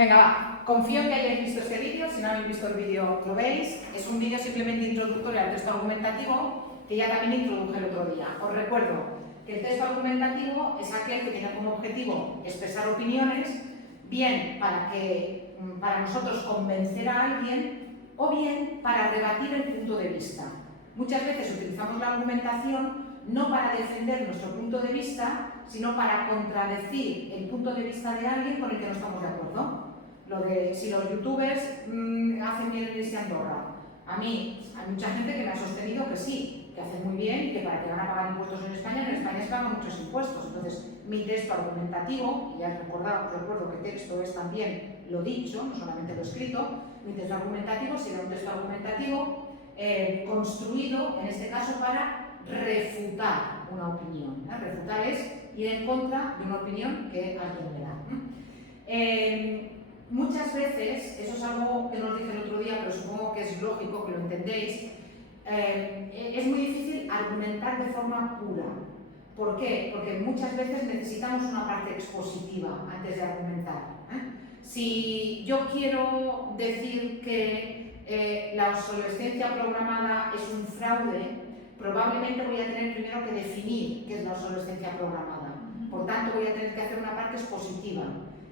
Venga, va. Confío en que hayáis visto este vídeo. Si no habéis visto el vídeo, lo veis. Es un vídeo simplemente introductorio al texto argumentativo que ya también introduje el otro día. Os recuerdo que el texto argumentativo es aquel que tiene como objetivo expresar opiniones, bien para nosotros convencer a alguien o bien para rebatir el punto de vista. Muchas veces utilizamos la argumentación no para defender nuestro punto de vista, sino para contradecir el punto de vista de alguien con el que no estamos de acuerdo. Lo de si los youtubers hacen bien en irse a Andorra. A mí, hay mucha gente que me ha sostenido que sí, que hacen muy bien y que para que van a pagar impuestos en España se pagan muchos impuestos. Entonces, mi texto argumentativo, y ya recuerdo que texto es también lo dicho, no solamente lo escrito, mi texto argumentativo será un texto argumentativo construido, en este caso, para refutar una opinión. Refutar es ir en contra de una opinión que alguien me da. Muchas veces, eso es algo que nos dije el otro día, pero supongo que es lógico que lo entendéis, es muy difícil argumentar de forma pura. ¿Por qué? Porque muchas veces necesitamos una parte expositiva antes de argumentar. Si yo quiero decir que la obsolescencia programada es un fraude, probablemente voy a tener primero que definir qué es la obsolescencia programada. Por tanto, voy a tener que hacer una parte expositiva.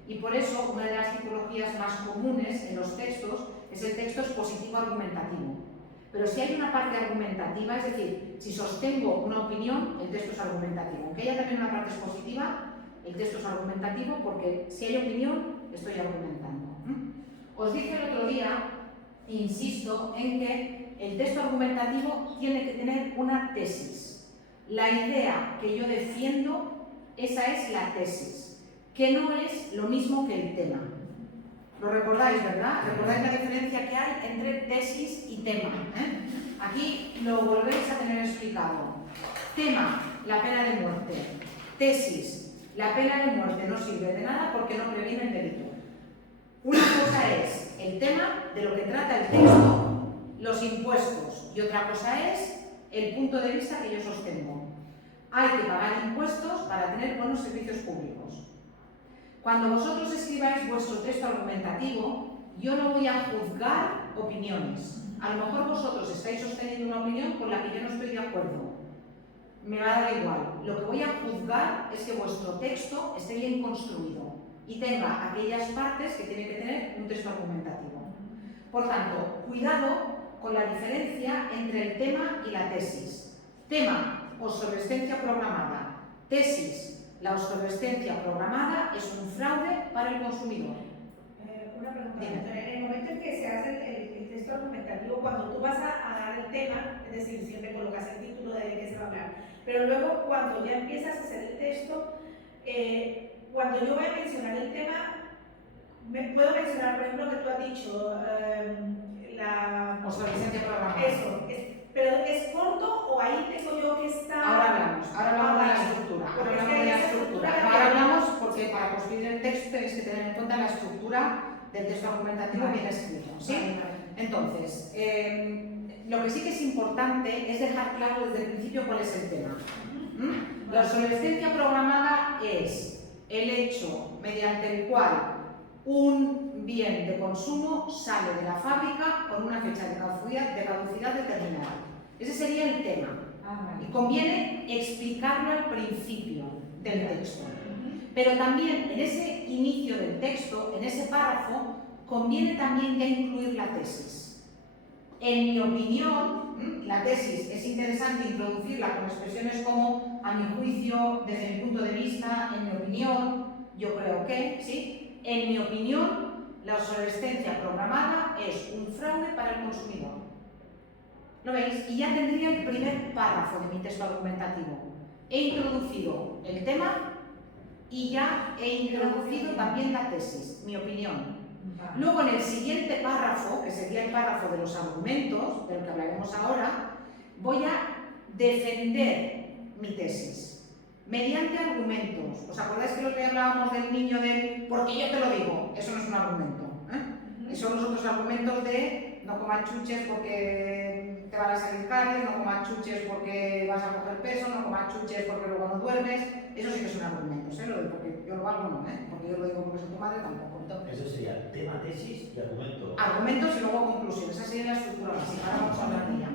Y por eso, una de las tipologías más comunes en los textos es el texto expositivo argumentativo. Pero si hay una parte argumentativa, es decir, si sostengo una opinión, el texto es argumentativo. Aunque haya también una parte expositiva, el texto es argumentativo porque si hay opinión, estoy argumentando. Os dije el otro día, insisto, en que el texto argumentativo tiene que tener una tesis. La idea que yo defiendo, esa es la tesis, que no es lo mismo que el tema. Lo recordáis, ¿verdad? ¿Recordáis la diferencia que hay entre tesis y tema? Aquí lo volvéis a tener explicado. Tema, la pena de muerte. Tesis, la pena de muerte no sirve de nada porque no previene el delito. Una cosa es el tema de lo que trata el texto, los impuestos, y otra cosa es el punto de vista que yo sostengo. Hay que pagar impuestos para tener buenos servicios públicos. Cuando vosotros escribáis vuestro texto argumentativo, yo no voy a juzgar opiniones. A lo mejor vosotros estáis sosteniendo una opinión con la que yo no estoy de acuerdo. Me va a dar igual. Lo que voy a juzgar es que vuestro texto esté bien construido y tenga aquellas partes que tiene que tener un texto argumentativo. Por tanto, cuidado con la diferencia entre el tema y la tesis. Tema, obsolescencia programada. Tesis, la obsolescencia programada es un fraude para el consumidor. Una pregunta. En el momento en que se hace el texto argumentativo, cuando tú vas a dar el tema, es decir, siempre colocas el título de qué se va a hablar, pero luego cuando ya empiezas a hacer el texto, cuando yo voy a mencionar el tema, puedo mencionar, por ejemplo, que tú has dicho, la obsolescencia programada. Eso, pero ¿es corto o ahí tengo yo que estar? Ahora hablamos de la estructura. Ahora hablamos porque para construir el texto tenéis que tener en cuenta la estructura del texto argumentativo bien escrito. ¿Sí? Entonces, lo que sí que es importante es dejar claro desde el principio cuál es el tema. La obsolescencia programada es el hecho mediante el cual un bien de consumo sale de la fábrica con una fecha de caducidad determinada. Ese sería el tema. Y conviene explicarlo al principio del texto. Pero también en ese inicio del texto, en ese párrafo, conviene también ya incluir la tesis. En mi opinión, la tesis es interesante introducirla con expresiones como, a mi juicio, desde mi punto de vista, en mi opinión, yo creo que, ¿sí? En mi opinión, la obsolescencia programada es un fraude para el consumidor. ¿Lo veis? Y ya tendría el primer párrafo de mi texto argumentativo. He introducido el tema y ya he introducido también la tesis, mi opinión. Luego, en el siguiente párrafo, que sería el párrafo de los argumentos, del que hablaremos ahora, voy a defender mi tesis mediante argumentos. ¿Os acordáis que el otro día hablábamos del niño del porque yo te lo digo? Eso no es un argumento. Esos son los otros argumentos de no comas chuches porque te van a salir caries, no comas chuches porque vas a coger peso, no comas chuches porque luego no duermes. Eso sí que son argumentos, lo digo porque yo lo hago no, porque yo lo digo porque soy tu madre tampoco. Eso sería sería tema, tesis y argumento. Argumentos y luego conclusión. Esa sería la estructura básica. Ahora vamos a hablar de ella.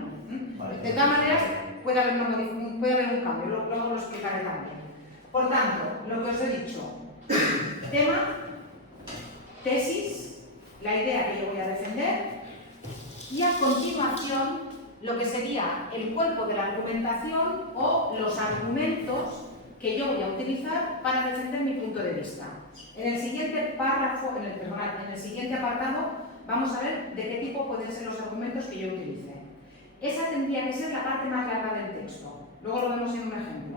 Vale. De todas maneras, puede haber un cambio, luego lo explicaré también. Por tanto, lo que os he dicho, tema, tesis, la idea que yo voy a defender, y a continuación lo que sería el cuerpo de la argumentación o los argumentos que yo voy a utilizar para defender mi punto de vista. En el siguiente párrafo, en el siguiente apartado, vamos a ver de qué tipo pueden ser los argumentos que yo utilice. Esa tendría que ser la parte más larga del texto. Luego lo vemos en un ejemplo.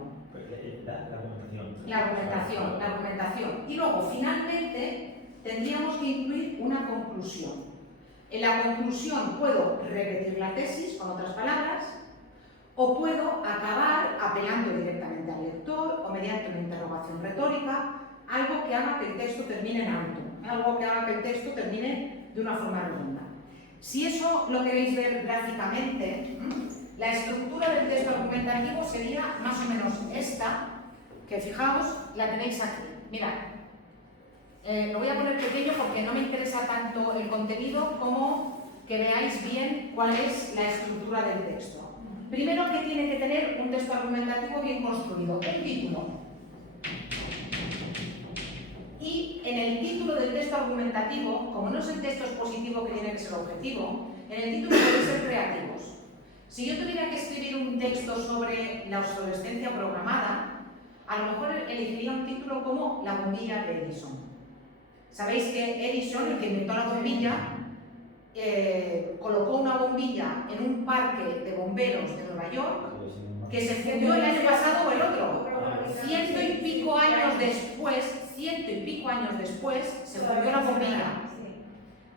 La argumentación. Y luego, finalmente, tendríamos que incluir una conclusión. En la conclusión puedo repetir la tesis, con otras palabras, o puedo acabar apelando directamente al lector o mediante una interrogación retórica, algo que haga que el texto termine en alto, algo que haga que el texto termine de una forma redonda. Si eso lo queréis ver gráficamente, la estructura del texto argumentativo sería más o menos esta, que fijaos, la tenéis aquí. Mirad, lo voy a poner pequeño porque no me interesa tanto el contenido como que veáis bien cuál es la estructura del texto. Primero, que tiene que tener un texto argumentativo bien construido, un título. Y en el título del texto argumentativo, como no es el texto expositivo que tiene que ser objetivo, en el título pueden ser creativos. Si yo tuviera que escribir un texto sobre la obsolescencia programada, a lo mejor elegiría un título como La bombilla de Edison. Sabéis que Edison, el que inventó la bombilla, colocó una bombilla en un parque de bomberos de Nueva York que se fundió el año pasado o el otro. Ciento y pico años después se fundió la bombilla.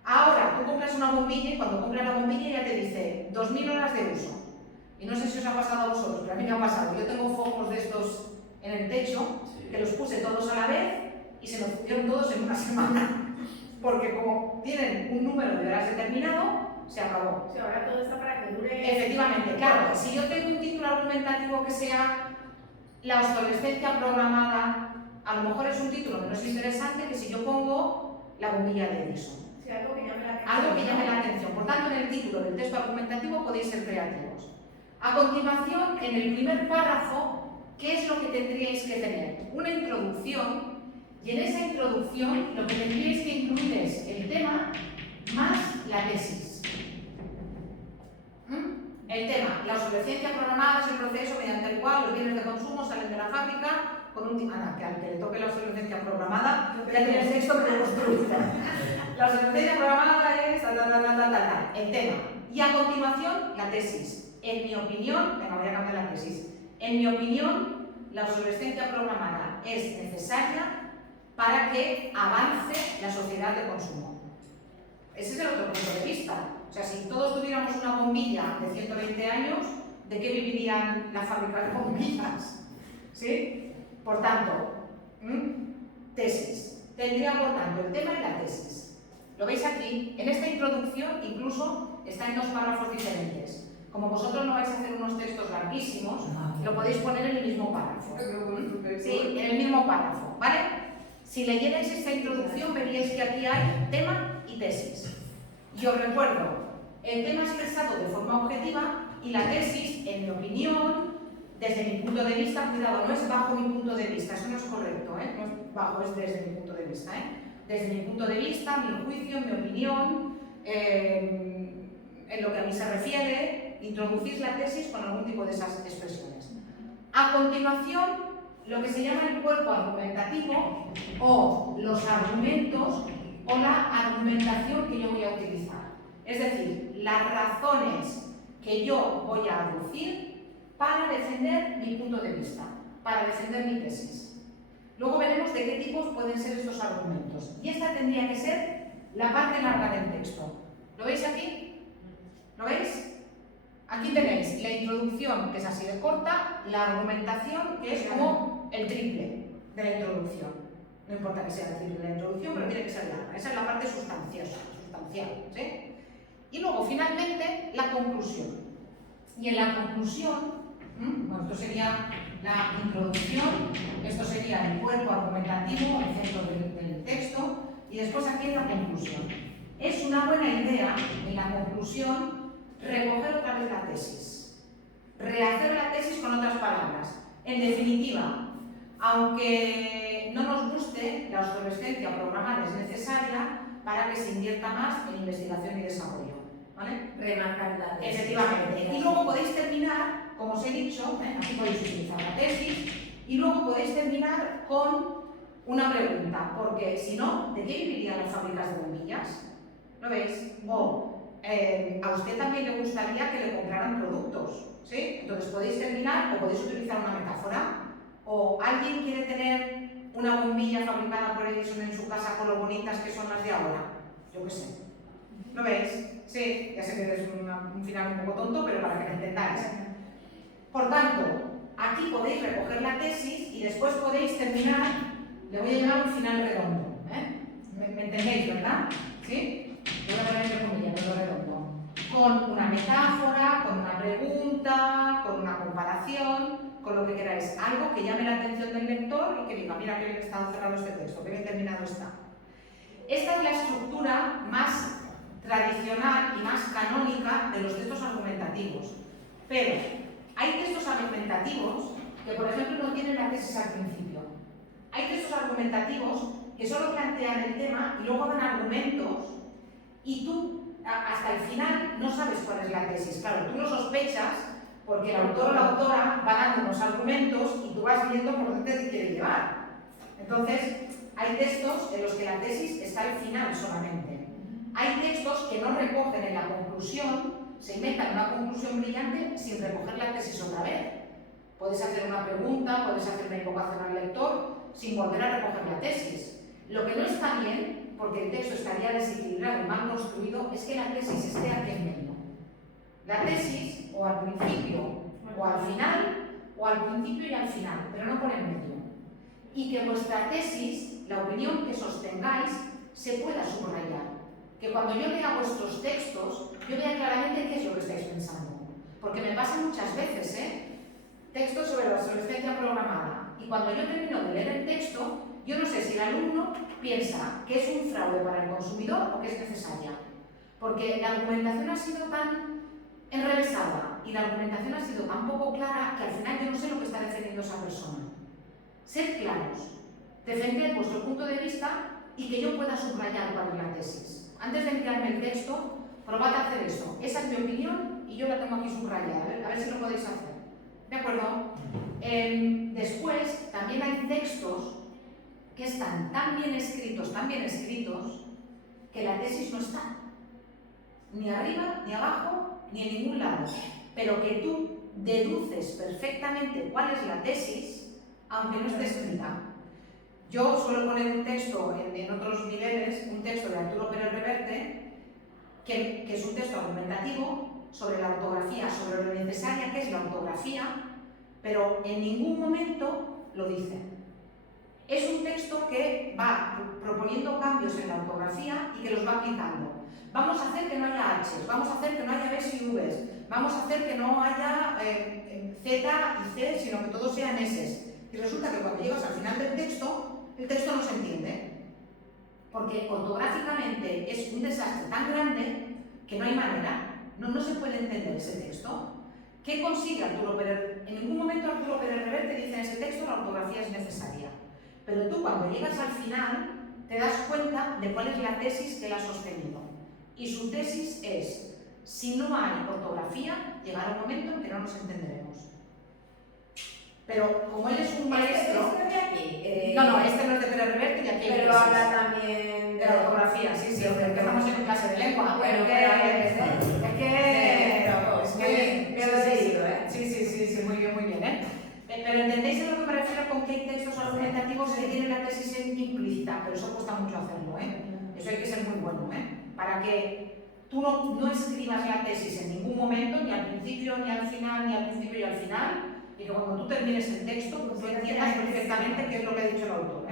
Ahora, tú compras una bombilla y cuando compras la bombilla ya te dice 2000 horas de uso. Y no sé si os ha pasado a vosotros, pero a mí me ha pasado. Yo tengo focos de estos en el techo, que los puse todos a la vez y se me fundieron todos en una semana. Porque como tienen un número de horas determinado, se acabó. Sí, ahora todo está para que dure. Efectivamente, claro. Si yo tengo un título argumentativo que sea La obsolescencia programada, a lo mejor es un título que no es interesante que si yo pongo La bombilla de Edison. Sí, algo que llame la atención. Algo que llame la atención. Por tanto, en el título del texto argumentativo podéis ser creativos. A continuación, en el primer párrafo, ¿qué es lo que tendríais que tener? Una introducción, y en esa introducción lo que tendríais que incluir es el tema más la tesis. El tema, la obsolescencia programada es el proceso mediante el cual los bienes de consumo salen de la fábrica con un tipo. Que al que le toque la obsolescencia programada, ya tiene el texto preconstruido. La obsolescencia programada es el tema. Y a continuación, la tesis. En mi opinión, venga, voy a cambiar la tesis. En mi opinión, la obsolescencia programada es necesaria para que avance la sociedad de consumo. Ese es el otro punto de vista. O sea, si todos tuviéramos una bombilla de 120 años, ¿de qué vivirían las fábricas de bombillas? ¿Sí? Por tanto, tesis. Tendría, por tanto, el tema y la tesis. ¿Lo veis aquí? En esta introducción incluso está en dos párrafos diferentes. Como vosotros no vais a hacer unos textos larguísimos, lo podéis poner en el mismo párrafo. Sí, en el mismo párrafo, ¿vale? Si leyerais esta introducción veríais que aquí hay tema y tesis. Y os recuerdo, el tema expresado de forma objetiva y la tesis, en mi opinión, desde mi punto de vista, cuidado, no es bajo mi punto de vista, eso no es correcto, no es bajo, es desde mi punto de vista. Desde mi punto de vista, mi juicio, mi opinión, en lo que a mí se refiere, introducir la tesis con algún tipo de esas expresiones. A continuación, lo que se llama el cuerpo argumentativo o los argumentos o la argumentación que yo voy a utilizar. Es decir, las razones que yo voy a aducir para defender mi punto de vista, para defender mi tesis. Luego veremos de qué tipos pueden ser estos argumentos. Y esta tendría que ser la parte larga del texto. ¿Lo veis aquí? ¿Lo veis? Aquí tenéis la introducción, que es así de corta, la argumentación, que es como el triple de la introducción. No importa que sea el triple de la introducción, pero tiene que ser larga. Esa es la parte sustancial, ¿sí? Y luego, finalmente, la conclusión. Y en la conclusión, bueno, esto sería la introducción, esto sería el cuerpo argumentativo, el centro del texto, y después aquí en la conclusión. Es una buena idea en la conclusión recoger otra vez la tesis, rehacer la tesis con otras palabras. En definitiva, aunque no nos guste, la obsolescencia programada es necesaria para que se invierta más en investigación y desarrollo. ¿Vale? Remarcar la tesis. Efectivamente. Y luego podéis terminar, como os he dicho, aquí podéis utilizar la tesis, y luego podéis terminar con una pregunta, porque si no, ¿de qué vivirían las fábricas de bombillas? ¿Lo veis? O a usted también le gustaría que le compraran productos, ¿sí? Entonces podéis terminar o podéis utilizar una metáfora. O alguien quiere tener una bombilla fabricada por Edison en su casa con lo bonitas que son las de ahora. Yo qué sé. ¿Lo veis? Sí, ya sé que es un final un poco tonto, pero para que lo entendáis. Por tanto, aquí podéis recoger la tesis y después podéis terminar, le voy a llamar un final redondo. ¿Me entendéis, verdad? ¿Sí? Voy a poner entre comillas, no redondo. Con una metáfora, con una pregunta, con una comparación, con lo que queráis. Algo que llame la atención del lector y que diga, mira qué bien está cerrado este texto, qué bien terminado está. Esta es la estructura más tradicional y más canónica de los textos argumentativos. Pero hay textos argumentativos que, por ejemplo, no tienen la tesis al principio. Hay textos argumentativos que solo plantean el tema y luego dan argumentos y tú, hasta el final, no sabes cuál es la tesis. Claro, tú lo sospechas porque el autor o la autora va dando unos argumentos y tú vas viendo por dónde te quiere llevar. Entonces, hay textos en los que la tesis está al final solamente. Hay textos que no recogen en la conclusión, se inventan una conclusión brillante sin recoger la tesis otra vez. Puedes hacer una pregunta, puedes hacer una invocación al lector sin volver a recoger la tesis. Lo que no está bien, porque el texto estaría desequilibrado y mal construido, es que la tesis esté aquí en medio. La tesis, o al principio o al final, o al principio y al final, pero no por el medio. Y que vuestra tesis, la opinión que sostengáis, se pueda subrayar. Que cuando yo lea vuestros textos, yo vea claramente qué es lo que estáis pensando. Porque me pasa muchas veces, textos sobre la obsolescencia programada. Y cuando yo termino de leer el texto, yo no sé si el alumno piensa que es un fraude para el consumidor o que es necesaria. Porque la argumentación ha sido tan enrevesada y la argumentación ha sido tan poco clara que al final yo no sé lo que está defendiendo esa persona. Sed claros, defended vuestro punto de vista y que yo pueda subrayar cuál es la tesis. Antes de enviarme el texto, probad a hacer eso. Esa es mi opinión y yo la tengo aquí subrayada. A ver si lo podéis hacer. ¿De acuerdo? Después, también hay textos que están tan bien escritos, que la tesis no está. Ni arriba, ni abajo, ni en ningún lado. Pero que tú deduces perfectamente cuál es la tesis, aunque no esté escrita. Yo suelo poner un texto en otros niveles, un texto de Arturo Pérez Reverte, que es un texto argumentativo sobre la ortografía, sobre lo necesaria que es la ortografía, pero en ningún momento lo dice. Es un texto que va proponiendo cambios en la ortografía y que los va aplicando. Vamos a hacer que no haya H's, vamos a hacer que no haya B's y V's, vamos a hacer que no haya Z y C, sino que todos sean S's. Y resulta que cuando llegas al final del texto, el texto no se entiende. Porque ortográficamente es un desastre tan grande que no hay manera, no se puede entender ese texto. ¿Qué consigue Arturo Pérez? En ningún momento Arturo Pérez Reverte dice en ese texto la ortografía es necesaria. Pero tú cuando llegas al final te das cuenta de cuál es la tesis que él ha sostenido. Y su tesis es, si no hay ortografía, llegará un momento en que no nos entenderemos. Pero como él es un maestro... ¿Este de aquí? No, este no es de Pérez Reverte y aquí hay Pero tesis. habla también De la ortografía, sí, porque estamos en clase de lengua. Bueno, pero es que me lo he leído, Sí, muy bien, Pero entendéis a lo que me refiero con que hay textos argumentativos que tienen la tesis implícita, pero eso cuesta mucho hacerlo, Eso hay que ser muy bueno, Para que tú no escribas la tesis en ningún momento, ni al principio, ni al final, ni al principio y al final, y que cuando tú termines el texto, tú entiendas perfectamente qué es lo que ha dicho el autor,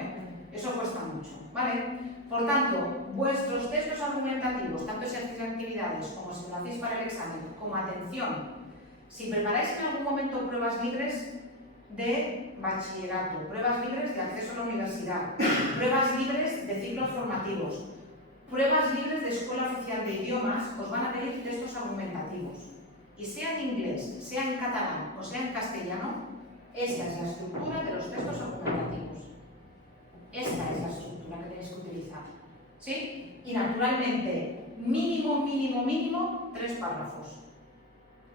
Eso cuesta mucho, ¿vale? Por tanto, vuestros textos argumentativos, tanto ejercicios y actividades como si lo hacéis para el examen, como atención, si preparáis en algún momento pruebas libres de bachillerato, pruebas libres de acceso a la universidad, pruebas libres de ciclos formativos, pruebas libres de escuela oficial de idiomas, os van a pedir textos argumentativos. Y sea en inglés, sea en catalán o sea en castellano, esta es la estructura de los textos argumentativos. Esta es la estructura que tenéis que utilizar. ¿Sí? Y naturalmente, mínimo, 3 párrafos.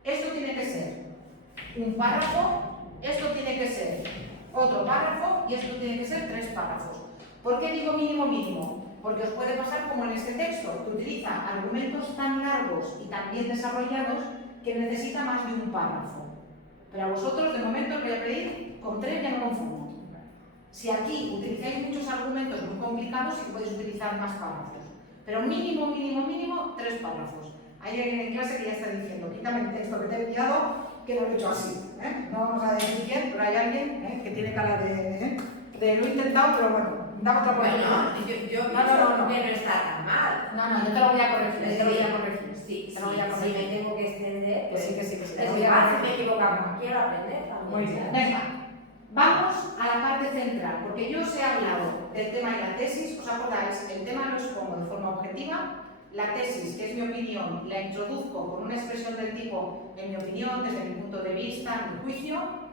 Esto tiene que ser un párrafo, esto tiene que ser otro párrafo y esto tiene que ser 3 párrafos. ¿Por qué digo mínimo? Porque os puede pasar como en este texto, que utiliza argumentos tan largos y tan bien desarrollados que necesita más de un párrafo. Pero a vosotros, de momento, os voy a pedir con 3 ya no confundo. Si aquí utilizáis muchos argumentos muy complicados, sí podéis utilizar más párrafos. Pero mínimo, 3 párrafos. Hay alguien en clase que ya está diciendo, quítame el texto que te he enviado, que no lo he hecho así. No vamos a decir quién, pero hay alguien que tiene cara de lo he intentado, pero bueno, dame otra oportunidad. Bueno, yo No. que no está tan mal. No, yo te lo voy a corregir. Sí, te lo voy a sí, corregir. me tengo que extender. Que sí. Te Es lo voy a igual, corregir. si me equivocamos, quiero aprender también. Muy bien, venga. Vamos a la parte central, porque yo os he hablado del tema y la tesis, ¿os acordáis? El tema lo expongo de forma objetiva, la tesis, que es mi opinión, la introduzco con una expresión del tipo, en mi opinión, desde mi punto de vista, mi juicio.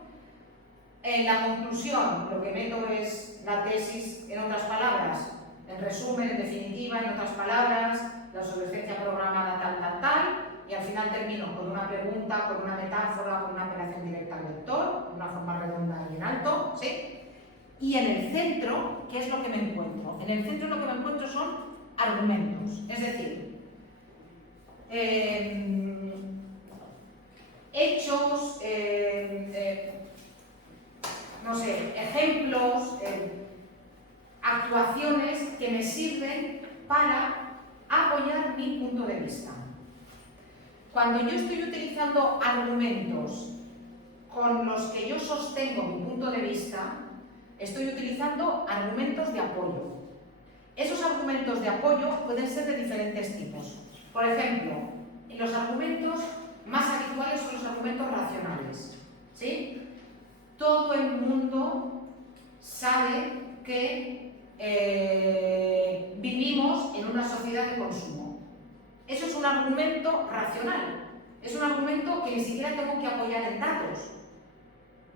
En la conclusión, lo que meto es la tesis en otras palabras, en resumen, en definitiva, en otras palabras, la obsolescencia programada tal, y al final termino con una pregunta, con una metáfora, con una apelación directa al lector, de una forma redonda y en alto, ¿sí? Y en el centro, ¿qué es lo que me encuentro? En el centro lo que me encuentro son argumentos, es decir, hechos, no sé, ejemplos, actuaciones que me sirven para apoyar mi punto de vista. Cuando yo estoy utilizando argumentos con los que yo sostengo mi punto de vista, estoy utilizando argumentos de apoyo. Esos argumentos de apoyo pueden ser de diferentes tipos. Por ejemplo, los argumentos más habituales son los argumentos racionales, ¿sí? Todo el mundo sabe que vivimos en una sociedad de consumo. Eso es un argumento racional, es un argumento que ni siquiera tengo que apoyar en datos.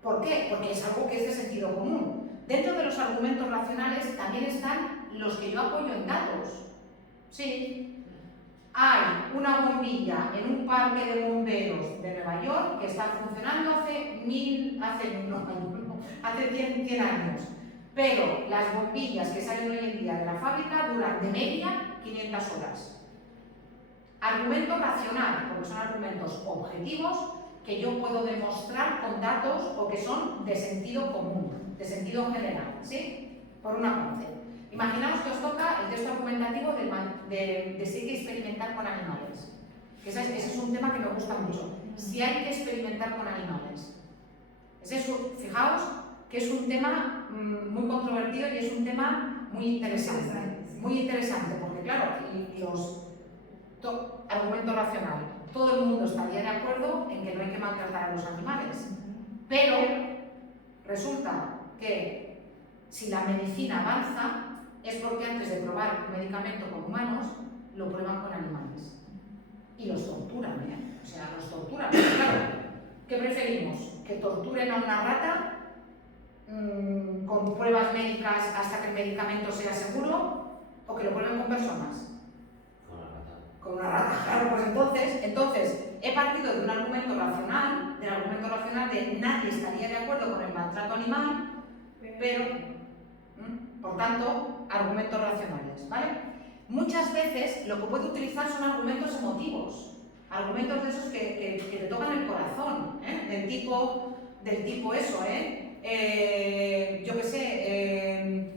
¿Por qué? Porque es algo que es de sentido común. Dentro de los argumentos racionales también están los que yo apoyo en datos. Sí, hay una bombilla en un parque de bomberos de Nueva York que está funcionando hace 100 años. Pero las bombillas que salen hoy en día de la fábrica duran de media 500 horas. Argumento racional, porque son argumentos objetivos que yo puedo demostrar con datos o que son de sentido común, de sentido general, ¿sí? Por una parte. Imaginaos que os toca el texto argumentativo de si hay que experimentar con animales. Ese es un tema que me gusta mucho. Si hay que experimentar con animales. Fijaos que es un tema muy controvertido y es un tema muy interesante. Muy interesante, porque claro, argumento racional. Todo el mundo estaría de acuerdo en que no hay que maltratar a los animales. Pero resulta que si la medicina avanza es porque antes de probar un medicamento con humanos lo prueban con animales. Y los torturan, ¿eh? O sea, los torturan. Claro, ¿qué preferimos? ¿Que torturen a una rata con pruebas médicas hasta que el medicamento sea seguro o que lo prueben con personas? Con una rata, claro, pues entonces he partido de un argumento racional, del argumento racional de nadie estaría de acuerdo con el maltrato animal, pero, por tanto, argumentos racionales, ¿vale? Muchas veces lo que puedo utilizar son argumentos emotivos, argumentos de esos que te tocan el corazón, del tipo eso, yo qué sé,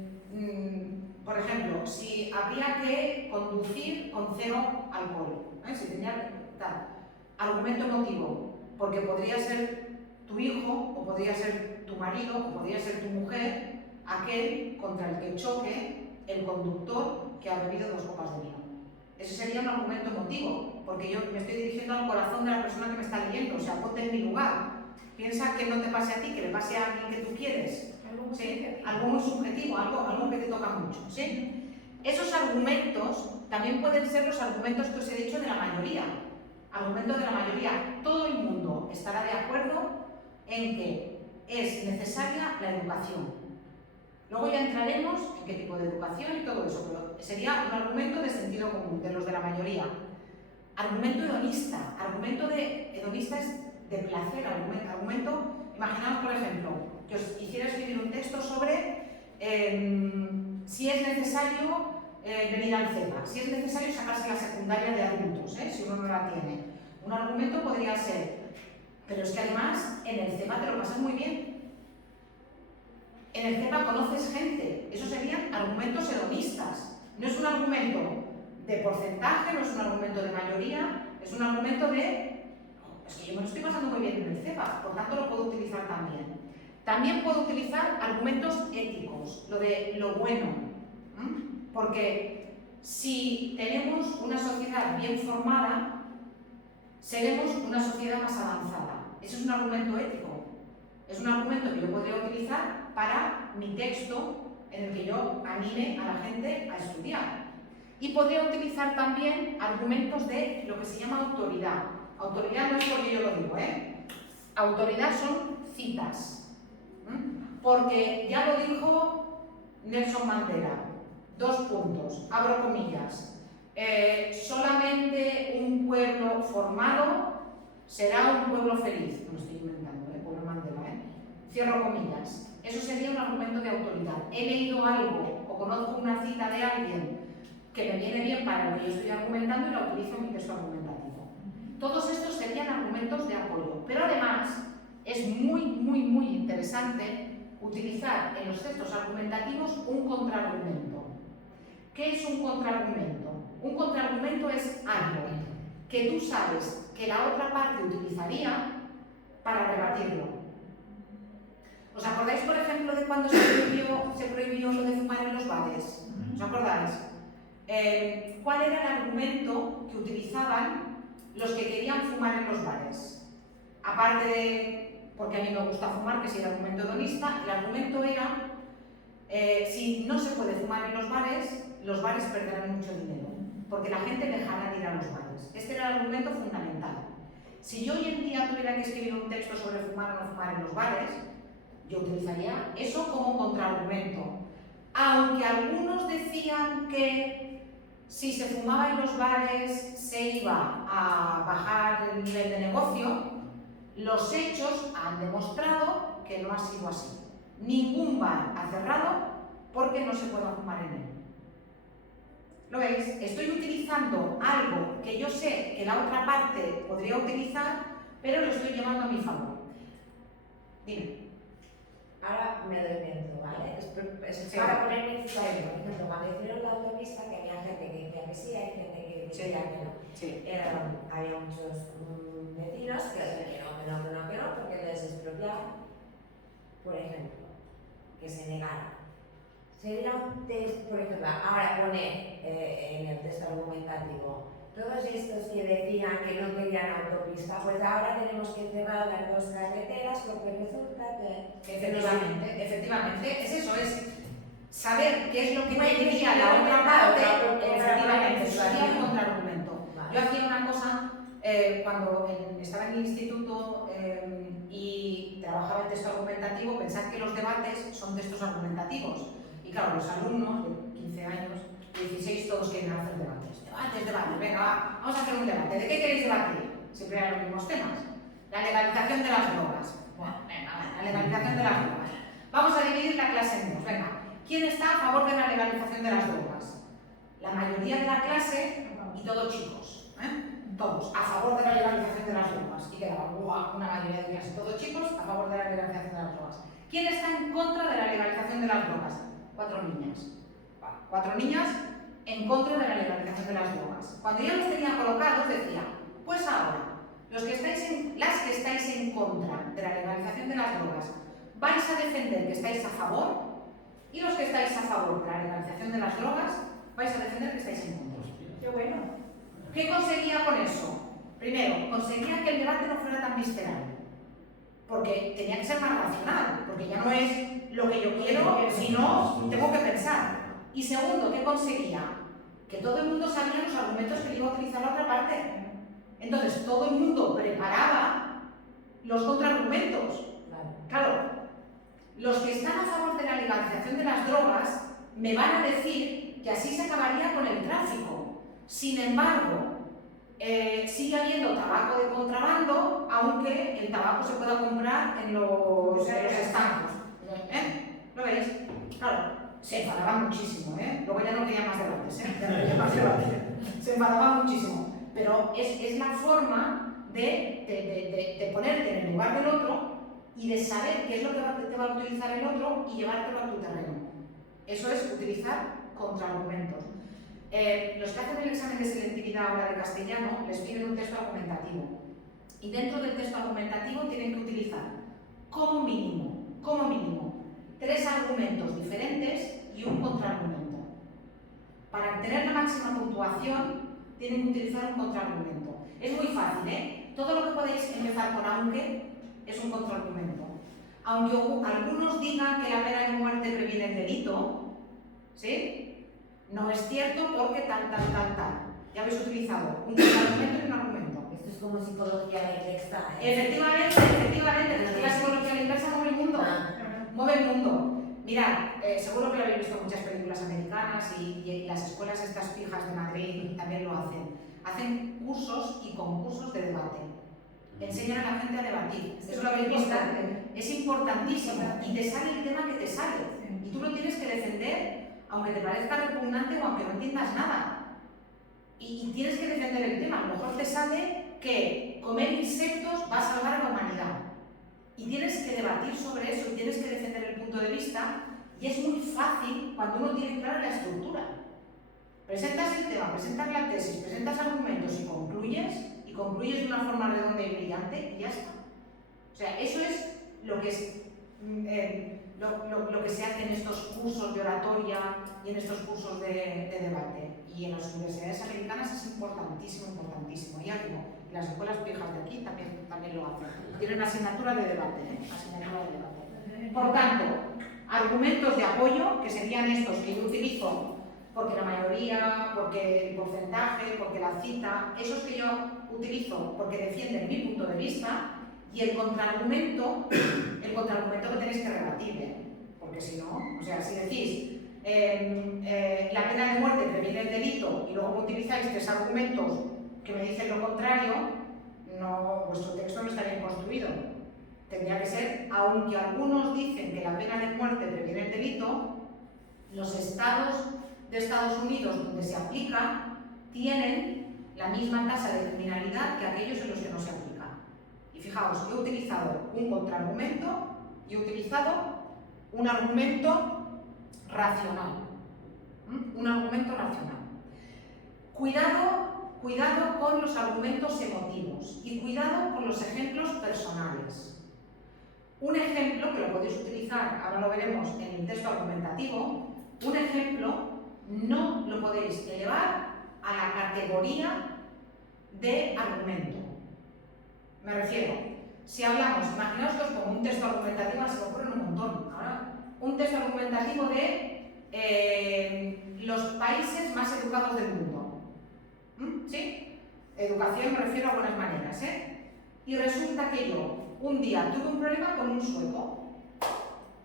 por ejemplo, si habría que conducir con 0 alcohol, si tenía tal, argumento emotivo, porque podría ser tu hijo, o podría ser tu marido, o podría ser tu mujer, aquel contra el que choque el conductor que ha bebido 2 copas de vino. Ese sería un argumento emotivo, porque yo me estoy dirigiendo al corazón de la persona que me está leyendo, o sea, ponte en mi lugar. Piensa que no te pase a ti, que le pase a alguien que tú quieres. Algo muy ¿Sí? subjetivo. Algo muy subjetivo, algo que te toca mucho. ¿Sí? Esos argumentos también pueden ser los argumentos que os he dicho de la mayoría. Argumentos de la mayoría. Todo el mundo estará de acuerdo en que es necesaria la educación. Luego ya entraremos en qué tipo de educación y todo eso, pero sería un argumento de sentido común, de los de la mayoría. Argumento hedonista. Hedonista es de placer, argumento. Imaginaos, por ejemplo, que os hiciera escribir un texto sobre si es necesario venir al CEPA, si es necesario sacarse la secundaria de adultos, si uno no la tiene. Un argumento podría ser, pero es que además en el CEPA te lo pasas muy bien. En el CEPA conoces gente. Esos serían argumentos hedonistas. No es un argumento de porcentaje, no es un argumento de mayoría, es un argumento de es que yo me lo estoy pasando muy bien en el CEPA, por tanto lo puedo utilizar también. También puedo utilizar argumentos éticos, lo de lo bueno, porque si tenemos una sociedad bien formada, seremos una sociedad más avanzada. Eso es un argumento ético. Es un argumento que yo podría utilizar para mi texto en el que yo anime a la gente a estudiar. Y podría utilizar también argumentos de lo que se llama autoridad. Autoridad no es porque yo lo digo, Autoridad son citas. Porque ya lo dijo Nelson Mandela. 2 puntos, abro comillas. Solamente un pueblo formado será un pueblo feliz. No lo estoy inventando, pueblo Mandela, Cierro comillas. Eso sería un argumento de autoridad. He leído algo o conozco una cita de alguien que me viene bien para lo que yo estoy argumentando y la utilizo en mi texto argumentativo. Todos estos serían argumentos de apoyo, pero además es muy interesante utilizar en los textos argumentativos un contraargumento. ¿Qué es un contraargumento? Un contraargumento es algo que tú sabes que la otra parte utilizaría para rebatirlo. ¿Os acordáis, por ejemplo, de cuando se prohibió lo de fumar en los bares? ¿Os acordáis? ¿Cuál era el argumento que utilizaban los que querían fumar en los bares? Aparte de, porque a mí me gusta fumar, que es el argumento hedonista, el argumento era, si no se puede fumar en los bares perderán mucho dinero, porque la gente dejará de ir a los bares. Este era el argumento fundamental. Si yo hoy en día tuviera que escribir un texto sobre fumar o no fumar en los bares, yo utilizaría eso como contraargumento. Aunque algunos decían que si se fumaba en los bares se iba a bajar el nivel de negocio, los hechos han demostrado que no ha sido así. Ningún bar ha cerrado porque no se pueda fumar en él. ¿Lo veis? Estoy utilizando algo que yo sé que la otra parte podría utilizar, pero lo estoy llevando a mi favor. Dime. Ahora me doy dentro, ¿vale? Es Sí. para poner mi situación. Por ejemplo, cuando hicieron la autopista, que había gente que decía que sí, hay gente que decía que no. Sí. Había muchos vecinos que decían que no, porque les expropiaban. Por ejemplo, que se negaran. Sería un test, por ejemplo, ahora poner en el texto argumentativo todos estos que decían que no querían autopista, pues ahora tenemos que cerrar las 2 carreteras porque resulta que... Efectivamente, es eso, es saber qué es lo que Bueno, quería sí, la otra parte, efectivamente, sí, eso sería un contraargumento. Vale. Yo hacía una cosa cuando estaba en el instituto y trabajaba en texto argumentativo, pensad que los debates son textos argumentativos. Y claro, los alumnos de 15 años, de 16, todos quieren hacer debates. Debates, venga, vamos a hacer un debate. ¿De qué queréis debatir? Siempre eran los mismos temas. La legalización de las drogas. Bueno, venga, la legalización de las drogas. Vamos a dividir la clase en 2, venga. ¿Quién está a favor de la legalización de las drogas? La mayoría de la clase y todos chicos, todos a favor de la legalización de las drogas. Y quedaba una mayoría de clase, todos chicos a favor de la legalización de las drogas. ¿Quién está en contra de la legalización de las drogas? 4 niñas. 4 niñas en contra de la legalización de las drogas. Cuando yo los tenía colocados decía, pues ahora, las que estáis en contra de la legalización de las drogas, vais a defender que estáis a favor, y los que estáis a favor de la legalización de las drogas, vais a defender que estáis en contra. Qué bueno. ¿Qué conseguía con eso? Primero, conseguía que el debate no fuera tan visceral. porque tenía que ser más racional, porque ya no es lo que yo quiero, sino tengo que pensar. Y segundo, ¿qué conseguía? Que todo el mundo sabía los argumentos que le iba a utilizar la otra parte. Entonces, todo el mundo preparaba los contraargumentos. Claro, los que están a favor de la legalización de las drogas me van a decir que así se acabaría con el tráfico. Sin embargo, sigue habiendo tabaco de contrabando, aunque el tabaco se pueda comprar en los estancos. ¿Lo veis? Claro, se enfadaba muchísimo, luego ya no quería más debates, ya no quería más debates. Se enfadaba muchísimo. Pero es la forma de ponerte en el lugar del otro y de saber qué es lo que te va a utilizar el otro y llevártelo a tu terreno. Eso es utilizar contraargumentos. Los que hacen el examen de selectividad ahora de castellano les piden un texto argumentativo. Y dentro del texto argumentativo tienen que utilizar como mínimo, 3 argumentos diferentes y un contraargumento. Para obtener la máxima puntuación tienen que utilizar un contraargumento. Es muy fácil, Todo lo que podéis empezar con aunque es un contraargumento. Aunque algunos digan que la pena de muerte previene el delito, ¿sí? No es cierto porque tal. Ya habéis utilizado un contraargumento y un argumento. Esto es como psicología de texta. Efectivamente, la psicología a la inversa mueve el mundo. Mueve el mundo. Mirad, seguro que lo habéis visto en muchas películas americanas y las escuelas estas fijas de Madrid también lo hacen. Hacen cursos y concursos de debate. Enseñan a la gente a debatir. Eso lo habéis visto. Es importantísimo. Y te sale el tema que te sale. Y tú lo tienes que defender, aunque te parezca repugnante o aunque no entiendas nada. Y tienes que defender el tema. A lo mejor te sale que comer insectos va a salvar a la humanidad. Y tienes que debatir sobre eso y tienes que defender el punto de vista. Y es muy fácil cuando uno tiene clara la estructura. Presentas el tema, presentas la tesis, presentas argumentos y concluyes de una forma redonda y brillante y ya está. O sea, eso es lo que es lo que se hace en estos cursos de oratoria y en estos cursos de debate. Y en las universidades americanas es importantísimo. Y algo, las escuelas fijas de aquí también lo hacen. Tienen asignatura de debate, asignatura de debate. Por tanto, argumentos de apoyo, que serían estos que yo utilizo porque la mayoría, porque el porcentaje, porque la cita, esos que yo utilizo porque defienden mi punto de vista, y el contraargumento que tenéis que rebatir, porque si no, o sea, si decís la pena de muerte previene el delito y luego utilizáis 3 argumentos que me dicen lo contrario, vuestro texto no está bien construido. Tendría que ser, aunque algunos dicen que la pena de muerte previene el delito, los estados de Estados Unidos donde se aplica tienen la misma tasa de criminalidad que aquellos en los que no se aplica. Y fijaos, he utilizado un contraargumento y he utilizado un argumento racional. Un argumento racional. Cuidado con los argumentos emotivos y cuidado con los ejemplos personales. Un ejemplo, que lo podéis utilizar, ahora lo veremos en el texto argumentativo, un ejemplo no lo podéis elevar a la categoría de argumento. Me refiero, si hablamos, imaginaos que os pongo un texto argumentativo, se me ocurren un montón. Ahora, un texto argumentativo de los países más educados del mundo. ¿Sí? Educación me refiero a buenas maneras, Y resulta que yo un día tuve un problema con un sueco.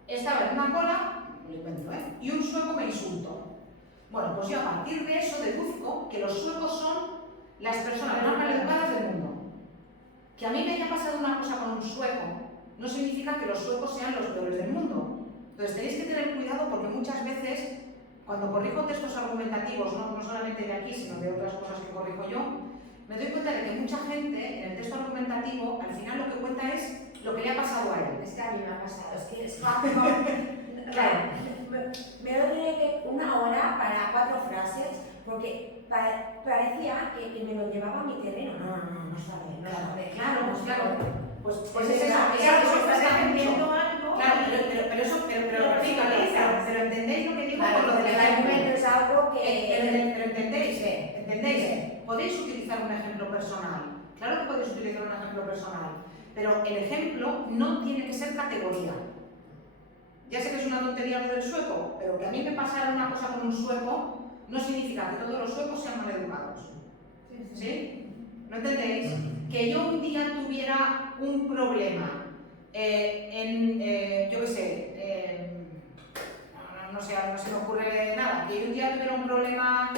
Estaba en una cola, lo invento, y un sueco me insultó. Bueno, pues yo a partir de eso deduzco que los suecos son las personas más maleducadas del mundo. Que a mí me haya pasado una cosa con un sueco no significa que los suecos sean los peores del mundo. Entonces tenéis que tener cuidado porque muchas veces, cuando corrijo textos argumentativos, no solamente de aquí, sino de otras cosas que corrijo yo, me doy cuenta de que mucha gente en el texto argumentativo al final lo que cuenta es lo que le ha pasado a él. Es que a mí me ha pasado, es que es rápido. Claro, me doy una hora para 4 frases porque parecía que me lo llevaba a mi terreno. No sabe. Claro. Pues es eso, está entendiendo algo. Claro, pero entendéis lo que digo con lo del argumento. Es algo que... Pero entendéis. Podéis utilizar un ejemplo personal. Claro que podéis utilizar un ejemplo personal. Pero el ejemplo no tiene que ser categoría. Ya sé que es una tontería lo del sueco, pero que a mí me pasara una cosa con un sueco no significa que todos los suecos sean maleducados. ¿Sí? ¿No entendéis? Que yo un día tuviera un problema yo qué sé, no sé, no se me ocurre nada, que yo un día tuviera un problema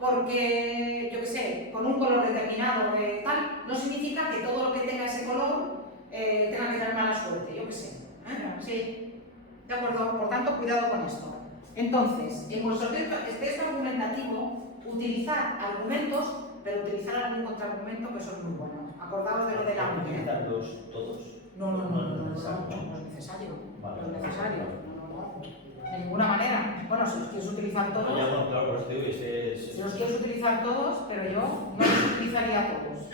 porque, yo qué sé, con un color determinado tal, no significa que todo lo que tenga ese color tenga que tener mala suerte, yo qué sé. Sí, de acuerdo, por tanto, cuidado con esto. Entonces, en vuestro texto argumentativo, utilizar argumentos, pero utilizar algún contraargumento, que eso es muy bueno. Acordaos de lo del audio. ¿Utilizarlos todos? No es necesario. Vale. No es necesario. No. De ninguna manera. Bueno, si los quieres utilizar Ya, todos, bueno, claro, pues te digo, si los quieres utilizar todos, pero yo no los utilizaría todos.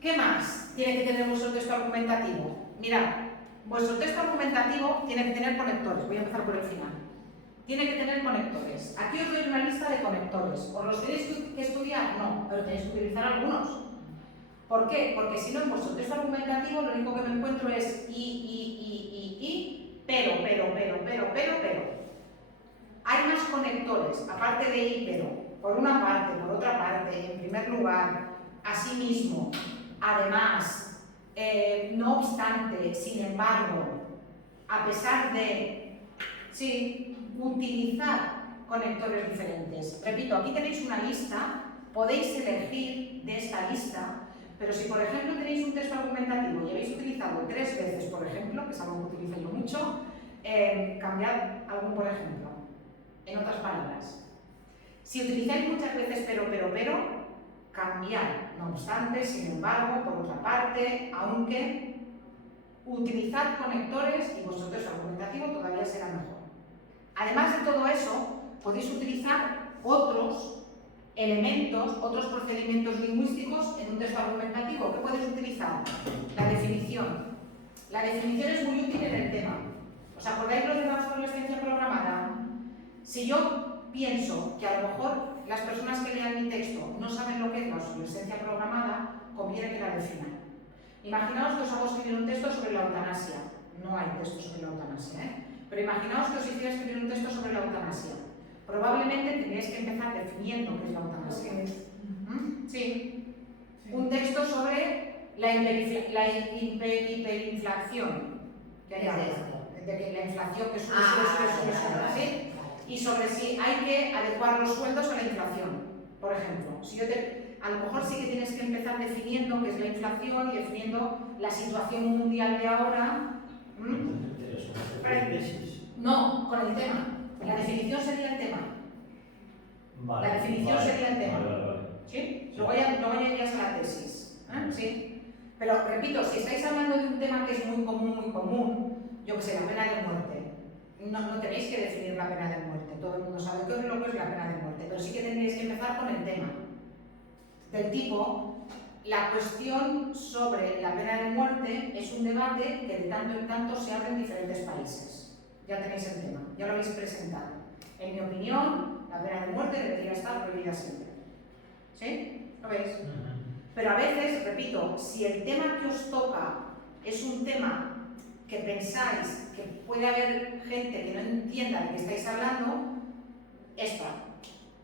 ¿Qué más tiene que tener vuestro texto argumentativo? Mirad, vuestro texto argumentativo tiene que tener conectores. Voy a empezar por el final. Tiene que tener conectores. Aquí os doy una lista de conectores. ¿Os los tenéis que estudiar? No, pero tenéis que utilizar algunos. ¿Por qué? Porque si no, en vuestro texto argumentativo lo único que me encuentro es pero. Hay más conectores, aparte de pero. Por una parte, por otra parte, en primer lugar, asimismo, además, no obstante, sin embargo, a pesar de, sí, utilizar conectores diferentes. Repito, aquí tenéis una lista, podéis elegir de esta lista, pero si por ejemplo tenéis un texto argumentativo y habéis utilizado 3 veces, por ejemplo, que es algo que utilizo yo mucho, cambiad algún por ejemplo, en otras palabras. Si utilizáis muchas veces pero, cambiad, no obstante, sin embargo, por otra parte, aunque, utilizad conectores y vuestro texto argumentativo todavía será mejor. Además de todo eso, podéis utilizar otros elementos, otros procedimientos lingüísticos en un texto argumentativo. ¿Qué podéis utilizar? La definición. La definición es muy útil en el tema. ¿Os acordáis lo de la obsolescencia programada? Si yo pienso que a lo mejor las personas que lean mi texto no saben lo que es la obsolescencia programada, conviene que la definan. Imaginaos que os hago escribir un texto sobre la eutanasia. No hay texto sobre la eutanasia, pero imaginaos que os hiciera escribir un texto sobre la eutanasia. Probablemente tendríais que empezar definiendo qué es la eutanasia. Sí. Un texto sobre la hiperinflación. ¿Qué es esto? De que la inflación que sube, vale. ¿sí? Y sobre si hay que adecuar los sueldos a la inflación, por ejemplo. A lo mejor sí que tienes que empezar definiendo qué es la inflación y definiendo la situación mundial de ahora. No, con el tema. La definición sería el tema. Vale, la definición sería el tema. Vale. ¿Sí? Luego ya irías a la tesis. ¿Sí? Pero repito, si estáis hablando de un tema que es muy común, yo que sé, la pena de muerte. No tenéis que definir la pena de muerte. Todo el mundo sabe qué es lo que es la pena de muerte, pero sí que tendréis que empezar con el tema. Del tipo, la cuestión sobre la pena de muerte es un debate que de tanto en tanto se abre en diferentes países. Ya tenéis el tema, ya lo habéis presentado. En mi opinión, la pena de muerte debería estar prohibida siempre. ¿Sí? ¿Lo veis? Pero a veces, repito, si el tema que os toca es un tema que pensáis que puede haber gente que no entienda de qué estáis hablando, esta.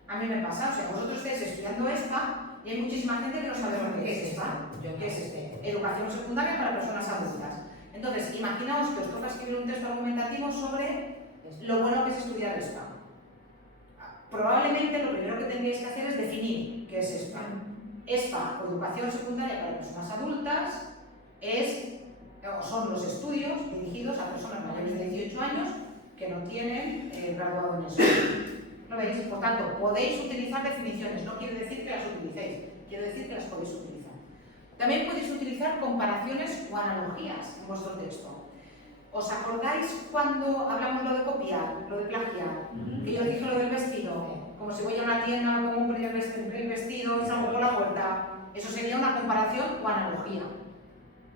A mí me pasa, o sea, vosotros estáis estudiando esta y hay muchísima gente que no sabe lo que es esta. ¿Qué es este? Educación secundaria para personas adultas. Entonces, imaginaos que os toca escribir un texto argumentativo sobre lo bueno que es estudiar esta. Probablemente lo primero que tendríais que hacer es definir qué es esta. Esta, educación secundaria para personas adultas, son los estudios dirigidos a personas mayores de 18 años que no tienen graduado en eso. ¿Lo veis? Por tanto, podéis utilizar definiciones, no quiere decir que las utilicéis, quiere decir que las podéis utilizar. También podéis utilizar comparaciones o analogías en vuestro texto. ¿Os acordáis cuando hablamos lo de copiar, lo de plagiar? Que yo os dije lo del vestido, como si voy a una tienda, me pongo un vestido y salgo por la puerta. Eso sería una comparación o analogía.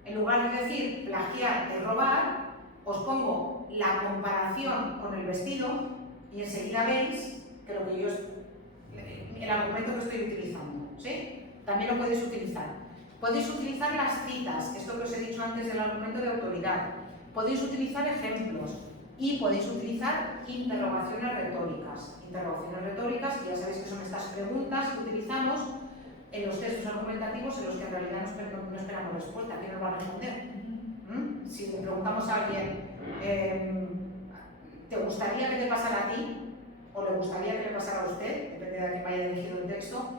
En lugar de decir plagiar y robar, os pongo la comparación con el vestido y enseguida veis que lo que el argumento que estoy utilizando, ¿sí? También lo podéis utilizar. Podéis utilizar las citas, esto que os he dicho antes del argumento de autoridad. Podéis utilizar ejemplos y podéis utilizar interrogaciones retóricas. Interrogaciones retóricas, que ya sabéis que son estas preguntas que utilizamos en los textos argumentativos en los que en realidad no esperamos respuesta. ¿Quién nos va a responder? Si le preguntamos a alguien, ¿te gustaría que te pasara a ti? ¿O le gustaría que le pasara a usted? Depende de a quién vaya dirigido el texto.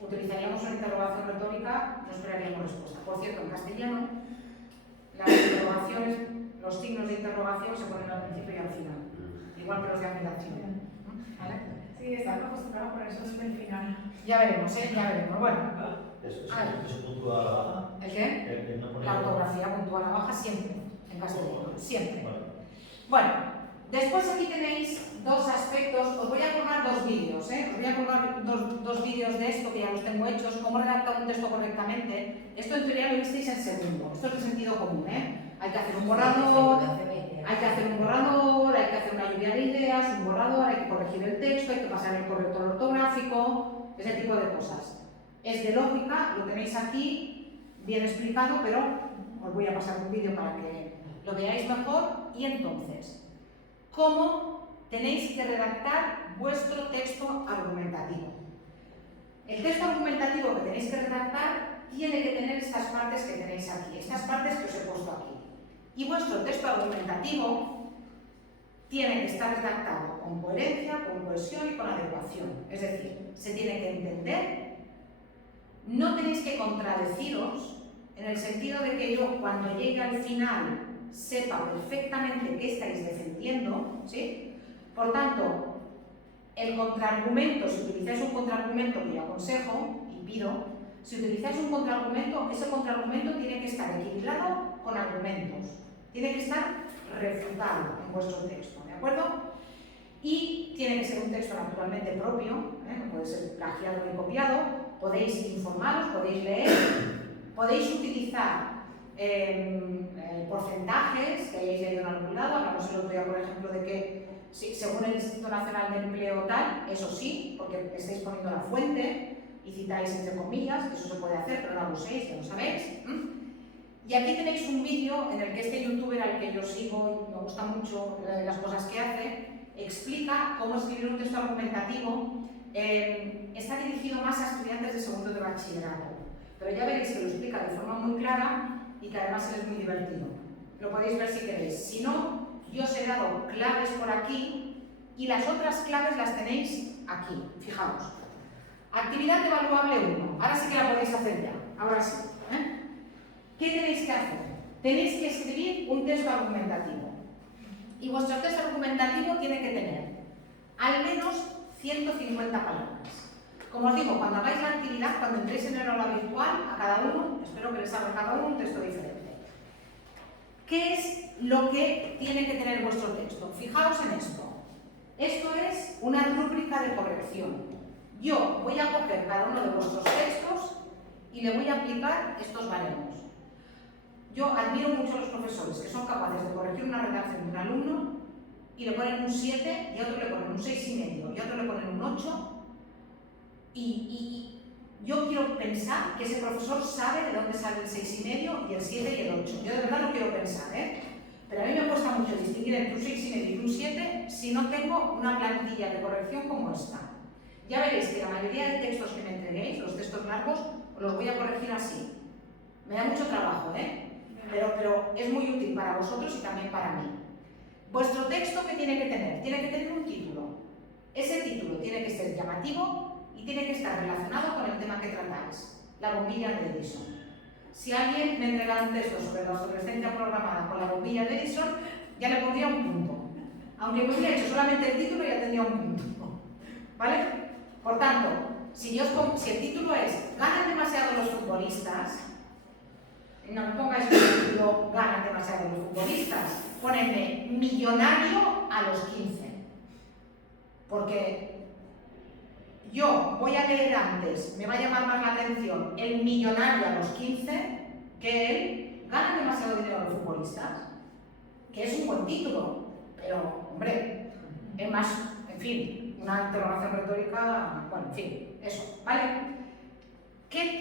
Utilizaríamos una interrogación retórica, no esperaríamos respuesta. Por cierto, en castellano, las interrogaciones, los signos de interrogación se ponen al principio y al final, igual que los de admiración. ¿Vale? Sí, estamos acostumbrados a poner eso siempre al final. Ya veremos, ya veremos. Bueno, Eso puntúa a la baja. ¿el qué? El no poner- La ortografía puntúa a la baja siempre, en castellano, siempre. Vale. Bueno, después aquí tenéis dos aspectos, os voy a colgar dos vídeos, os voy a colgar dos vídeos de esto que ya los tengo hechos, cómo redactar un texto correctamente. Esto en teoría lo visteis en segundo, esto es de sentido común, hay que hacer un borrador, hay que hacer una lluvia de ideas, un borrador, hay que corregir el texto, hay que pasar el corrector ortográfico, ese tipo de cosas. Es de lógica, lo tenéis aquí bien explicado, pero os voy a pasar un vídeo para que lo veáis mejor. Y entonces, ¿cómo tenéis que redactar vuestro texto argumentativo? El texto argumentativo que tenéis que redactar tiene que tener estas partes que tenéis aquí, estas partes que os he puesto aquí. Y vuestro texto argumentativo tiene que estar redactado con coherencia, con cohesión y con adecuación. Es decir, se tiene que entender, no tenéis que contradeciros en el sentido de que yo cuando llegue al final sepa perfectamente qué estáis defendiendo, ¿sí? Por tanto, el contraargumento, si utilizáis un contraargumento que yo aconsejo y pido, si utilizáis un contraargumento, ese contraargumento tiene que estar equilibrado con argumentos, tiene que estar refutado en vuestro texto, ¿de acuerdo? Y tiene que ser un texto naturalmente propio, no puede ser plagiado ni copiado, podéis informaros, podéis leer, podéis utilizar porcentajes que hayáis leído en algún lado. Hablamos el otro día, por ejemplo, de que según el Instituto Nacional de Empleo tal, eso sí, porque estáis poniendo la fuente y citáis entre comillas, eso se puede hacer, pero no abuséis, ya lo sabéis. Y aquí tenéis un vídeo en el que este youtuber al que yo sigo y me gusta mucho las cosas que hace, explica cómo escribir un texto argumentativo. Está dirigido más a estudiantes de segundo de bachillerato, pero ya veréis que lo explica de forma muy clara y que además es muy divertido. Lo podéis ver si queréis. Si no, yo os he dado claves por aquí y las otras claves las tenéis aquí. Fijaos. Actividad evaluable 1. Ahora sí que la podéis hacer ya. Ahora sí. ¿Qué tenéis que hacer? Tenéis que escribir un texto argumentativo. Y vuestro texto argumentativo tiene que tener al menos 150 palabras. Como os digo, cuando hagáis la actividad, cuando entréis en el aula virtual, a cada uno, espero que les haga cada uno un texto diferente. ¿Qué es lo que tiene que tener vuestro texto? Fijaos en esto. Esto es una rúbrica de corrección. Yo voy a coger cada uno de vuestros textos y le voy a aplicar estos baremos. Yo admiro mucho a los profesores que son capaces de corregir una redacción de un alumno y le ponen un 7 y a otro le ponen un 6,5 y a otro le ponen un 8 y yo quiero pensar que ese profesor sabe de dónde sale el 6,5 y el 7 y el 8. Yo de verdad lo quiero pensar, pero a mí me cuesta mucho distinguir entre un 6,5 y un 7 si no tengo una plantilla de corrección como esta. Ya veréis que la mayoría de textos que me entreguéis, los textos largos, los voy a corregir así. Me da mucho trabajo, pero es muy útil para vosotros y también para mí. Vuestro texto, ¿qué tiene que tener? Tiene que tener un título. Ese título tiene que ser llamativo y tiene que estar relacionado con el tema que tratáis, la bombilla de Edison. Si alguien me entregara un texto sobre la obsolescencia programada con la bombilla de Edison, ya le pondría un punto. Aunque me hubiera hecho solamente el título, ya tendría un punto. ¿Vale? Por tanto, si el título es ¿ganan demasiado los futbolistas? No me pongáis el título ¿ganan demasiado los futbolistas? Ponedme millonario a los 15. Porque yo voy a leer antes, me va a llamar más la atención el millonario a los 15 que el ¿ganan demasiado dinero los futbolistas? Que es un buen título, pero, hombre, es más, en fin, una interrogación retórica, bueno, en fin, eso, ¿vale? ¿Qué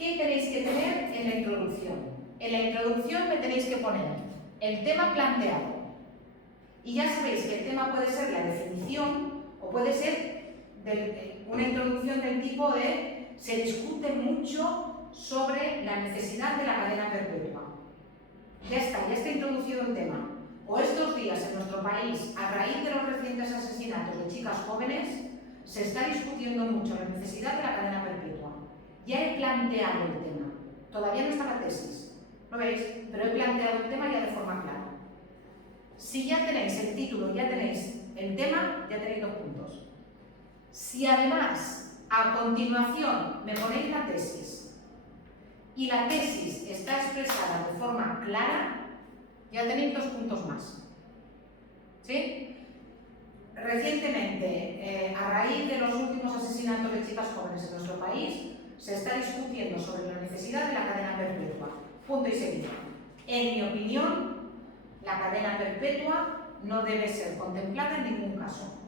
¿Qué tenéis que tener en la introducción? En la introducción me tenéis que poner el tema planteado. Y ya sabéis que el tema puede ser la definición o puede ser una introducción del tipo de se discute mucho sobre la necesidad de la cadena perpetua. Ya está introducido el tema. O estos días en nuestro país, a raíz de los recientes asesinatos de chicas jóvenes, se está discutiendo mucho la necesidad de la cadena perpetua. Ya he planteado el tema. Todavía no está la tesis, ¿lo veis? Pero he planteado el tema ya de forma clara. Si ya tenéis el título, ya tenéis el tema, ya tenéis 2 puntos. Si además, a continuación, me ponéis la tesis y la tesis está expresada de forma clara, ya tenéis 2 puntos más. ¿Sí? Recientemente, a raíz de los últimos asesinatos de chicas jóvenes en nuestro país, se está discutiendo sobre la necesidad de la cadena perpetua. Punto y seguido. En mi opinión, la cadena perpetua no debe ser contemplada en ningún caso.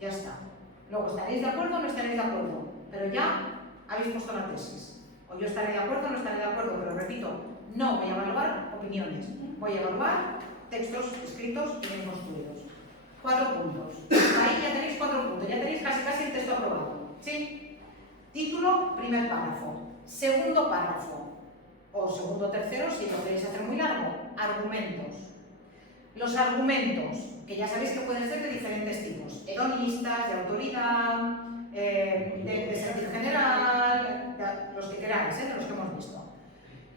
Ya está. Luego, ¿estaréis de acuerdo o no estaréis de acuerdo? Pero ya habéis puesto la tesis. O yo estaré de acuerdo o no estaré de acuerdo, pero repito, no voy a evaluar opiniones. Voy a evaluar textos escritos y bien construidos. 4 puntos. Ahí ya tenéis 4 puntos. Ya tenéis casi el texto aprobado. ¿Sí? Título, primer párrafo. Segundo párrafo. O segundo, tercero, si lo queréis hacer muy largo. Argumentos. Los argumentos, que ya sabéis que pueden ser de diferentes tipos, hedonistas, de autoridad, de sentido general, los que queráis, de los que hemos visto,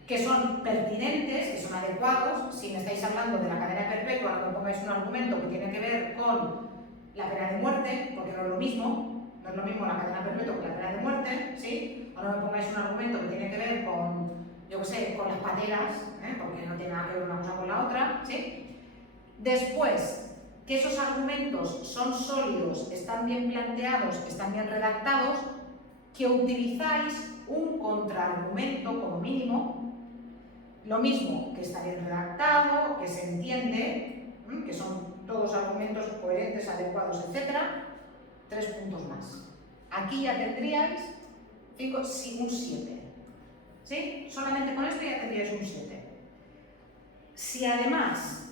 que son pertinentes, que son adecuados. Si me estáis hablando de la cadena perpetua, no me pongáis un argumento que tiene que ver con la pena de muerte, porque no es lo mismo la cadena perpetua que la pena de muerte, ¿sí? O no me pongáis un argumento que tiene que ver con, yo qué sé, con las pateras, porque no tiene nada que ver una cosa con la otra, ¿sí? Después, que esos argumentos son sólidos, están bien planteados, están bien redactados, que utilizáis un contraargumento como mínimo, lo mismo que está bien redactado, que se entiende, que son todos argumentos coherentes, adecuados, etc. 3 puntos más. Aquí ya tendríais 5, sí, un 7. ¿Sí? Solamente con esto ya tendríais un 7. Si además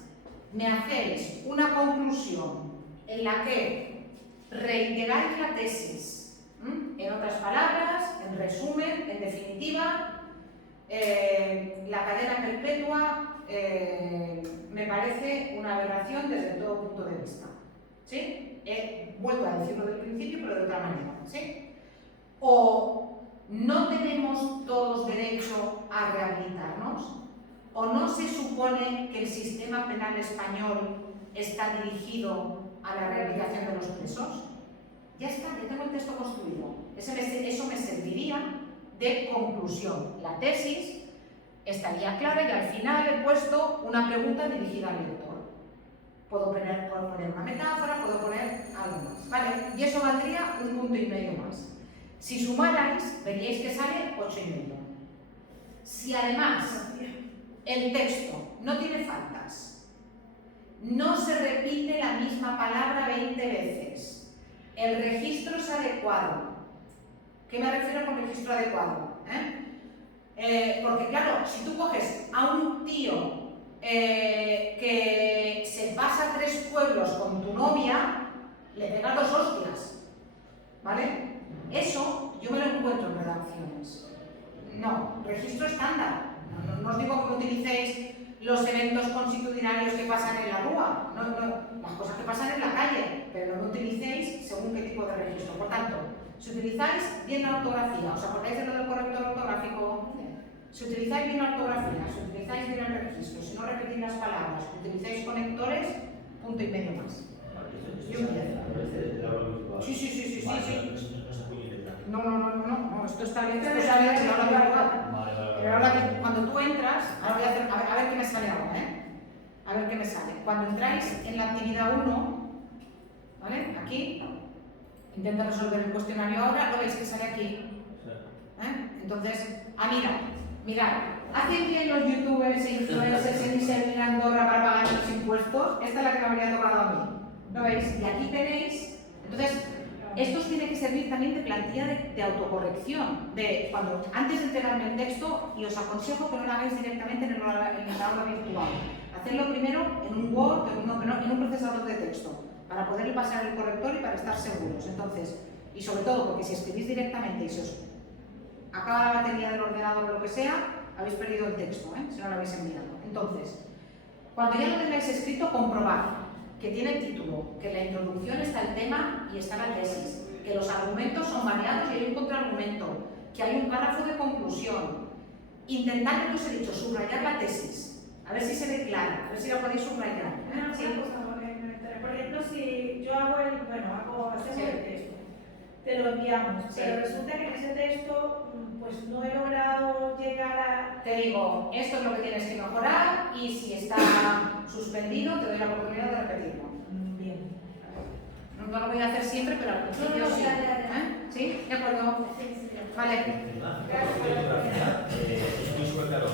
me hacéis una conclusión en la que reiteráis la tesis, en otras palabras, en resumen, en definitiva, la cadena perpetua me parece una aberración desde todo punto de vista. ¿Sí? He vuelto a decirlo del principio, pero de otra manera. ¿Sí? O no tenemos todos derecho a rehabilitarnos. ¿O no se supone que el sistema penal español está dirigido a la rehabilitación de los presos? Ya está, ya tengo el texto construido. Eso me serviría de conclusión. La tesis estaría clara y al final he puesto una pregunta dirigida al lector. Puedo poner una metáfora, puedo poner algo más, ¿vale? Y eso valdría 1,5 puntos más. Si sumarais, veríais que sale 8,5. Si además el texto no tiene faltas, no se repite la misma palabra 20 veces, el registro es adecuado. ¿Qué me refiero con registro adecuado? Porque claro, si tú coges a un tío que se pasa 3 pueblos con tu novia, le pegas 2 hostias, ¿vale? Eso yo me lo encuentro en redacciones. No, registro estándar. No os digo que utilicéis los eventos constitucionarios que pasan en la rúa, no, las cosas que pasan en la calle, pero no lo utilicéis según qué tipo de registro. Por tanto, si utilizáis bien la ortografía, os acordáis de lo del corrector ortográfico, si utilizáis bien la ortografía, si utilizáis bien el registro, si no repetís las palabras, si utilizáis conectores, 1,5 puntos más. Yo empiezo. Sí. No, esto está bien, esto está bien, pero ahora cuando tú entras, ahora voy a hacer, a ver qué me sale ahora, a ver qué me sale. Cuando entráis en la actividad 1, ¿vale? Aquí, intenta resolver el cuestionario ahora, ¿lo veis que sale aquí? Entonces, mirad, ¿hacen bien los youtubers e influencers en irse a Andorra para pagar los impuestos? Esta es la que me habría tocado a mí, ¿lo veis? Y aquí tenéis, entonces, Estos tienen que servir también de plantilla de autocorrección, de cuando antes de entregarme el texto, y os aconsejo que no lo hagáis directamente en el aula virtual. Hacedlo primero en un Word, en un procesador de texto, para poderle pasar el corrector y para estar seguros. Entonces, y sobre todo porque si escribís directamente y se os acaba la batería del ordenador o lo que sea, habéis perdido el texto, si no lo habéis enviado. Entonces, cuando ya lo tengáis escrito, comprobad que tiene título, que en la introducción está el tema y está la tesis, que los argumentos son variados y hay un contraargumento, que hay un párrafo de conclusión. Intentad, que os he dicho, subrayar la tesis, a ver si se ve clara, a ver si la podéis subrayar. Sí. Por ejemplo, si yo hacemos el texto, te lo enviamos, Sí. pero resulta que en ese texto pues no he logrado llegar a... Te digo, esto es lo que tienes que mejorar y si está suspendido te doy la oportunidad de repetirlo. Bien. No lo voy a hacer siempre, pero al principio sí. ya. ¿Sí? ¿De acuerdo? Sí. Vale. Gracias.